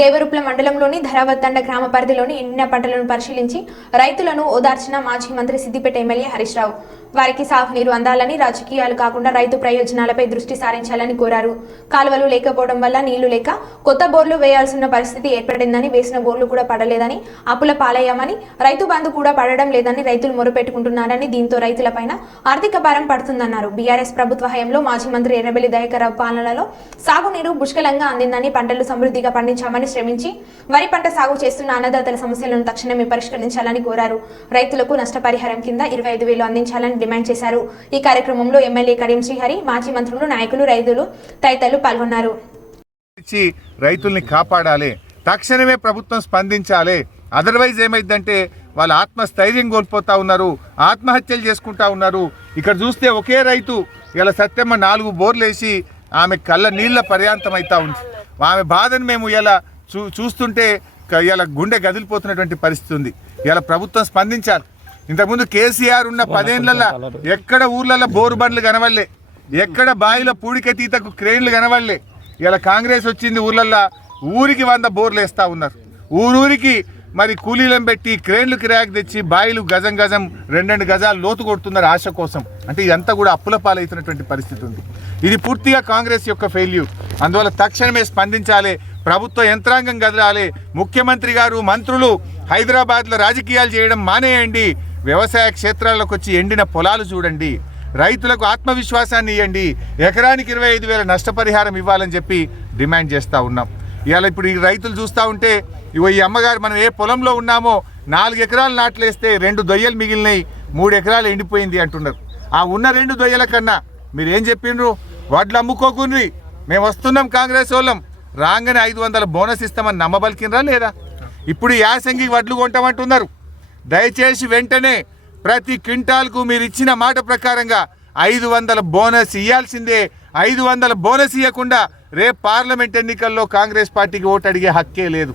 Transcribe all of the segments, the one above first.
దేవరుప్ల మండలంలోని ధరావత్తండ గ్రామ పరిధిలోని ఎండిన పంటలను పరిశీలించి రైతులను ఓదార్చిన మాజీ మంత్రి సిద్దిపేట ఎమ్మెల్యే హరీష్ రావు. వారికి సాగునీరు అందాలని రాజకీయాలు కాకుండా రైతు ప్రయోజనాలపై దృష్టి సారించాలని కోరారు. కాలువలు లేకపోవడం వల్ల నీళ్ళు లేక కొత్త బోర్లు వేయాల్సిన పరిస్థితి ఏర్పడిందని వేసిన బోర్లు కూడా పడలేదని అప్పుల పాలయ్యామని రైతు బంధు కూడా పడడం లేదని రైతులు మొరపెట్టుకుంటున్నారని దీంతో రైతులపైన ఆర్థిక భారం పడుతుందన్నారు. బీఆర్ఎస్ ప్రభుత్వ హయంలో మాజీ మంత్రి ఎర్రబెల్లి దయాకరావు పాలనలో సాగునీరు పుష్కలంగా అందిందని పంటలు సమృద్ధిగా పండించామని శ్రమించి వరి పంట సాగు చేస్తున్న అన్నదాతల సమస్యలను తక్షణమే పరిష్కరించాలని కోరారు. రైతులకు నష్టపరిహారం కింద ఇరవై ఐదు వేలు అందించాలని డిమాండ్ చేశారు. ఈ కార్యక్రమంలో ఎమ్మెల్యే కరీం శ్రీహరి మాజీ మంత్రులు నాయకులు రైతులు తదితరులు పాల్గొన్నారు. రైతుల్ని కాపాడాలి. తక్షణమే ప్రభుత్వం స్పందించాలి. అదర్వైజ్ ఏమైందంటే వాళ్ళ ఆత్మస్థైర్యం కోల్పోతా ఉన్నారు. ఆత్మహత్యలు చేసుకుంటా ఉన్నారు. ఇక్కడ చూస్తే ఒకే రైతు ఇలా సత్యమ్మ నాలుగు బోర్లేసి ఆమె కళ్ళ నీళ్ళ పర్యాంతం అవుతా ఉంది. ఆమె బాధను మేము ఇలా చూ చూస్తుంటే ఇలా గుండె గదిలిపోతున్నటువంటి పరిస్థితి ఉంది. ఇలా ప్రభుత్వం స్పందించాలి. ఇంతకుముందు కేసీఆర్ ఉన్న పదేళ్ళలో ఎక్కడ ఊర్లలో బోరు బండ్లు కనవల్లే ఎక్కడ బావిలో పూడికెతీతకు క్రెయిన్లు కనవల్లే ఇలా కాంగ్రెస్ వచ్చింది ఊర్లల్లో ఊరికి వంద బోర్లు వేస్తూ ఉన్నారు. ఊరూరికి మరి కూలీలను పెట్టి క్రేన్లు కిరాయికి తెచ్చి బాయిలు గజం గజం రెండు గజాలు లోతు కొడుతున్నారు ఆశ కోసం. అంటే ఇదంతా కూడా అప్పుల పాలవుతున్నటువంటి పరిస్థితి ఉంది. ఇది పూర్తిగా కాంగ్రెస్ యొక్క ఫెయిల్యూర్ అందువల్ల తక్షణమే స్పందించాలి. ప్రభుత్వ యంత్రాంగం కదలాలి. ముఖ్యమంత్రి గారు మంత్రులు హైదరాబాద్లో రాజకీయాలు చేయడం మానేయండి. వ్యవసాయ క్షేత్రాలకు వచ్చి ఎండిన పొలాలు చూడండి. రైతులకు ఆత్మవిశ్వాసాన్ని ఇవ్వండి ఎకరానికి ఇరవై ఐదు వేల నష్టపరిహారం ఇవ్వాలని చెప్పి డిమాండ్ చేస్తూ ఉన్నాం. ఇవాళ ఇప్పుడు ఈ రైతులు చూస్తూ ఉంటే ఇవో ఈ అమ్మగారు మనం ఏ పొలంలో ఉన్నామో నాలుగు ఎకరాలు నాట్లేస్తే రెండు దొయ్యలు మిగిలినాయి మూడు ఎకరాలు ఎండిపోయింది అంటున్నారు. ఆ ఉన్న రెండు దొయ్యల కన్నా మీరు ఏం చెప్పిండ్రు వడ్లు అమ్ముకోకుండ్రి మేము వస్తున్నాం కాంగ్రెస్ వాళ్ళం. రాగానే ఐదు వందల బోనస్ ఇస్తామని నమ్మబలికినరా లేదా? ఇప్పుడు యాసంగి వడ్లు కొంటామంటున్నారు. దయచేసి వెంటనే ప్రతి క్వింటాల్కు మీరు ఇచ్చిన మాట ప్రకారంగా ఐదు వందల బోనస్ ఇవ్వాల్సిందే ఐదు వందల బోనస్ ఇవ్వకుండా రేపు పార్లమెంట్ ఎన్నికల్లో కాంగ్రెస్ పార్టీకి ఓటు అడిగే హక్కే లేదు.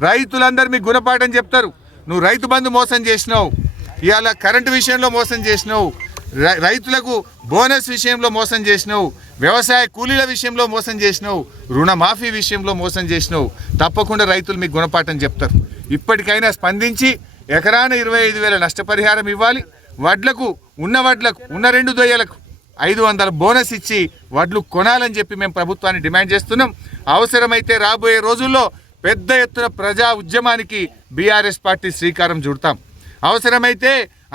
రైతులందరూ మీకు గుణపాఠం చెప్తారు. నువ్వు రైతు బంధు మోసం చేసినావు. ఇవాళ కరెంటు విషయంలో మోసం చేసినావు. రై- రైతులకు బోనస్ విషయంలో మోసం చేసినావు. వ్యవసాయ కూలీల విషయంలో మోసం చేసినావు. రుణమాఫీ విషయంలో మోసం చేసినావు. తప్పకుండా రైతులు మీకు గుణపాఠం చెప్తారు. ఇప్పటికైనా స్పందించి ఎకరాన ఇరవై ఐదు వేల నష్టపరిహారం ఇవ్వాలి. వడ్లకు ఉన్న వడ్లకు ఉన్న రెండు దొయ్యలకు ఐదు వందల బోనస్ ఇచ్చి వడ్లు కొనాలని చెప్పి మేము ప్రభుత్వాన్ని డిమాండ్ చేస్తున్నాం. అవసరమైతే రాబోయే రోజుల్లో పెద్ద ఎత్తున ప్రజా ఉద్యమానికి బీఆర్ఎస్ పార్టీ శ్రీకారం చుడతాం. అవసరమైతే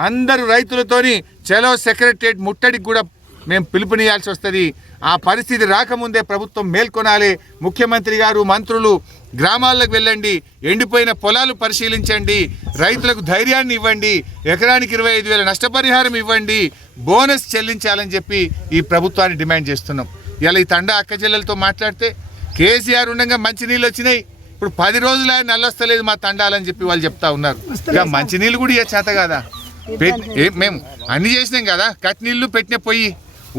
అందరు రైతులతోని చలో సెక్రటరియట్ ముట్టడికి కూడా మేము పిలుపునియాల్సి వస్తుంది. ఆ పరిస్థితి రాకముందే ప్రభుత్వం మేల్కొనాలి. ముఖ్యమంత్రి గారు మంత్రులు గ్రామాలకు వెళ్ళండి. ఎండిపోయిన పొలాలు పరిశీలించండి. రైతులకు ధైర్యాన్ని ఇవ్వండి. ఎకరానికి ఇరవై ఐదు వేల నష్టపరిహారం ఇవ్వండి. బోనస్ చెల్లించాలని చెప్పి ఈ ప్రభుత్వాన్ని డిమాండ్ చేస్తున్నాం. ఇలా ఈ తండ అక్క చెల్లెలతో మాట్లాడితే కేసీఆర్ ఉండగా మంచినీళ్ళు వచ్చినాయి. ఇప్పుడు పది రోజులు ఆయన నల్లొస్తలేదు మా తండాలని చెప్పి వాళ్ళు చెప్తా ఉన్నారు. ఇక మంచినీళ్ళు కూడా ఇక చేత కదా? మేము అన్ని చేసినాం కదా. కట్ నీళ్ళు పెట్టిన పొయ్యి.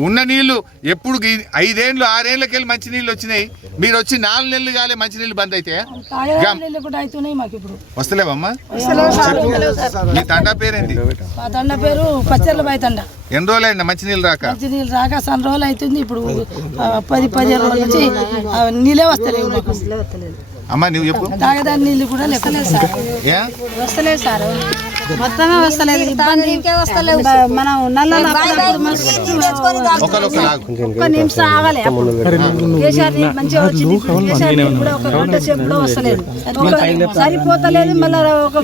ఉన్న నీళ్ళు ఎప్పుడు ఐదేళ్ళు ఆరేళ్ళకి వెళ్ళి మంచి నీళ్ళు వచ్చినాయి. మీరు వచ్చి నాలుగు నెలలు కాలే మంచి నీళ్ళు బంద్ అయితే. వస్తలేవమ్మా? మీ తండా పేరేంది? మా తండ పేరు పచ్చర్ల ఎన్ని రోజులైందా మంచి నీళ్ళు రాక? మంచి నీళ్ళు రాక సన్ రోజులు అవుతుంది ఇప్పుడు పది పదిహేను రోజుల నుంచి నీళ్ళే వస్తలేవు అమ్మా నువ్వు చెప్పు. తాగేదాని నీళ్ళు కూడా లేకుండా సార్ వస్తలేదు సార్. మొత్తమే వస్తలేదు ఇబ్బంది. మనం నల్ల నిమిషం ఆగలే. కేసీఆర్ మంచిగా వచ్చింది. కేసీఆర్ కూడా ఒక గంట సేపు కూడా వస్తలేదు. సరిపోతలేదు మళ్ళీ ఒక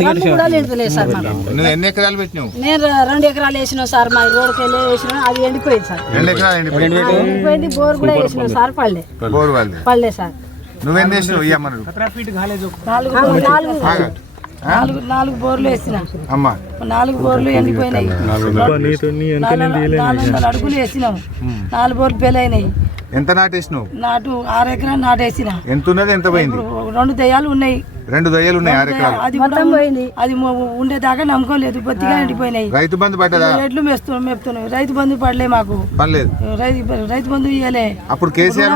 గంట కూడా లేదు సార్ మాకు. ఎన్ని ఎకరాలు పెట్టినావు? నేను రెండు ఎకరాలు వేసినాం సార్ మా రోడ్కి వెళ్ళి వేసినాం అది ఎండిపోయింది సార్. రెండు ఎకరాలు ఎండిపోయినాయి. ఆ, ఎండిపోయింది బోర్ కూడా వేసినాం సార్ పడలే బోరు పడలే సార్. నువ్వేం చేసినావు నాలుగు నాలుగు నాలుగు బోర్లు వేసిన. అమ్మా. నాలుగు బోర్లు ఎండిపోయినాయి. నాలుగు నాలుగు వందల అడుగులు వేసినాం. నాలుగు బోర్లు పెళ్ళైనాయి ఎంత నాటేసినావు? నాటు ఆరు ఎకరాలు నాటేసిన. ఎంత ఉన్నది ఎంత పోయింది? రెండు దయ్యాలు ఉన్నాయి. రెండు దయ్యాలు ఉన్నాయి ఆరు ఎకరాలు. అది కూడా పోయింది. అది ఉండేదాకా నమ్మకోలేదు బొత్తిగా ఎండిపోయినాయి. రైతు బంధు పడ్డదా? ఎడ్లు మేస్తు మేపుతున్నాయి. రైతు బంధు పడలే మాకు. పర్లేదు. రైతు రైతు బంధు ఇయ్యలే. అప్పుడు కేసీఆర్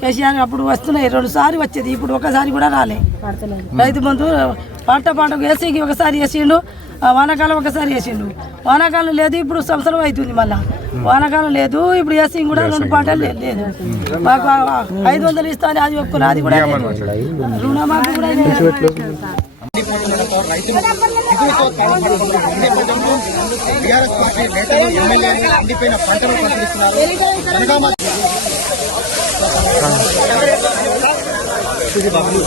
కేసీఆర్ అప్పుడు వస్తున్నాయి రెండు సార్లు వచ్చేది ఇప్పుడు ఒకసారి కూడా రాలే రైతు బంధు పంట పంటకు వేసి ఒకసారి వేసిండు వానాకాలం ఒకసారి వేసిండు వానాకాలం లేదు ఇప్పుడు సంవత్సరం అవుతుంది మళ్ళా వానకాలం లేదు ఇప్పుడు వేసి కూడా రెండు పంటలు లేదు లేదు. మాకు ఐదు వందలు ఇస్తాను అది ఒప్పుకుని అది కూడా లేదు. రుణమాఫీ కూడా లేదు. అన్ని బాధలకు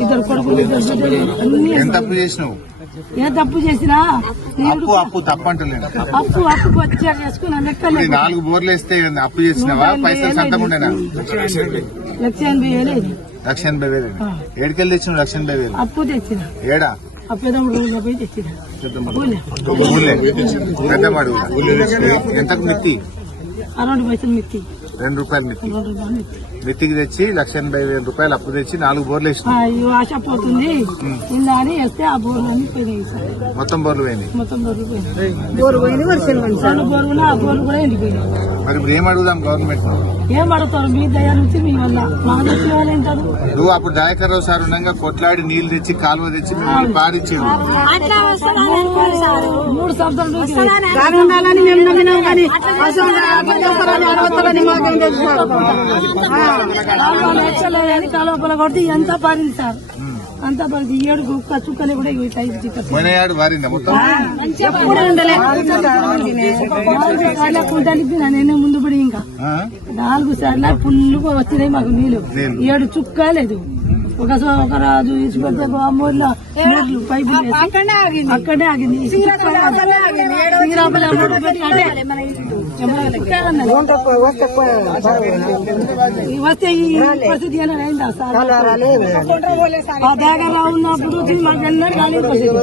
ఇద్దరు కొడుకులు తప్పు చేసినావు? ఏ తప్పు చేసినా అప్పు అప్పు అప్పు చేసుకున్నా లెక్కలే ఇప్పుడు నాలుగు బోర్లు వేస్తే అప్పు చేసినావా? పైసలు సంతం ఉండేనా? లక్ష ఎనభై వేలు. లక్ష ఎనభై వేలు ఏడుకెళ్ళి తెచ్చినావు లక్ష ఎనభై వేలు? అప్పు తెచ్చిన. ఏడా? తెచ్చిన. ఎంతకు మిత్తి? రెండు పైసలు మిత్తి. రెండు రూపాయలు మిత్తి. మిత్తికి తెచ్చి లక్ష ఎనభై వేల రూపాయలు అప్పు తెచ్చి నాలుగు బోర్లు వేసిన. అయ్యో ఆశ పోతుంది. ఇందా అని వేస్తే ఆ బోర్లు అన్ని పోయినాయి సార్. మొత్తం బోర్లు పోయినాయి. మొత్తం బోర్లు పోయినాయి. బోర్లు పోయింది రెండు బోర్లు ఉన్నాయి, ఆ బోర్లు కూడా ఎండిపోయినాయి. మరి ఇప్పుడు ఏం అడుగుదాం గవర్నమెంట్ ఏం పడతారు మీ దయ నుంచి మీ వల్ల. నువ్వు అప్పుడు దయాకర్ రావు సార్ ఉండగా కొట్లాడి నీళ్ళు తెచ్చి కాలువ తెచ్చి మిమ్మల్ని ఎంత సార్? అంత పడింది. ఏడు చుక్కలు. కూడా వారిందా మొత్తం? ఎప్పుడు ఉండలే? నేనే ముందు పడి ఇంకా? నాలుగు సార్లు ఫుల్గా వచ్చినాయి మాకు నీళ్ళు. ఏడు చుక్క లేదు. ఒక ఒక రాజు పెడితే పైపులు వేసి అక్కడే ఆగింది. వస్తే ఈ పరిస్థితి ఏమైనా అయిందా సార్? ఆ దగ్గర ఉన్నప్పుడు మాకు పరిస్థితి?